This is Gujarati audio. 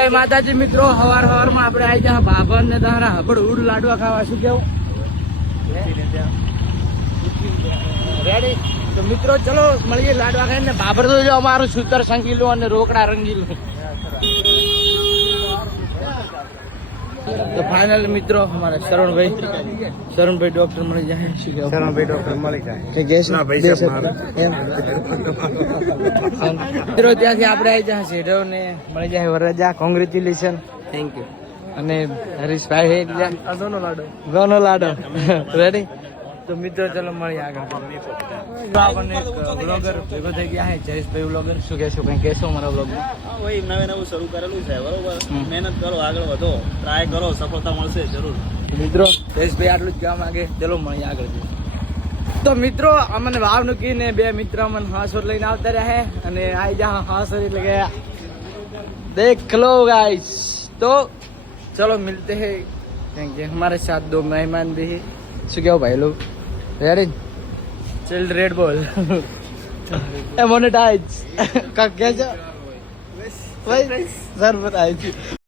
જય માતાજી મિત્રો, હવાર માં આપણે આવી જા બાબર ને તારા હબડ ઉડ લાડવા ખાવા. શું કેવું? રેડી? તો મિત્રો ચલો મળીએ લાડવા ખાઈને. બાબર તો જો અમારું સૂતર સંગીલું અને રોકડા રંગીલું. તો ફાઇનલ મિત્રો અમારા શરણભાઈ ડોક્ટર મળી જાય. શું કેવું? શરણભાઈ ડોક્ટર મળી જાય કે ગેસ ના પૈસા મારે એમ મિત્રો ત્યાંથી આપણે આવી જાય શેઠો ને મળી જાય વરરાજા. કોંગ્રેચ્યુલેશન. Thank you. અને હરીશભાઈ દોનો લાડો રેડી. તો મિત્રો ચલો મળીએ આગળ. આપણને એક બ્લોગર ભેગો થઈ ગયા છે, જયેશભાઈ બ્લોગર. શું કહેશો? કંઈ કહેશો મારા બ્લોગ? ભાઈ નવું શરૂ કરેલું છે, બરોબર. મહેનત કરો, આગળ વધો, ટ્રાય કરો, સફળતા મળશે જરૂર. મિત્રો જયેશભાઈ આટલું જ કહેવા માંગે. ચલો મળીએ આગળ. તો મિત્રો અમને વાવ મૂકીને બે મિત્ર અમને હાંસોર લઈને આવતા રહ્યા છે અને આવી જા હાંસોર એટલે કે देख लो गाइस. तो चलो मिलते हैं क्योंकि हमारे साथ दो मेहमान भी है. શું કેવું ભાઈ लोग? रेडी? चल रेड बॉल मोनेटाइज का क्या भाई सर बताइए.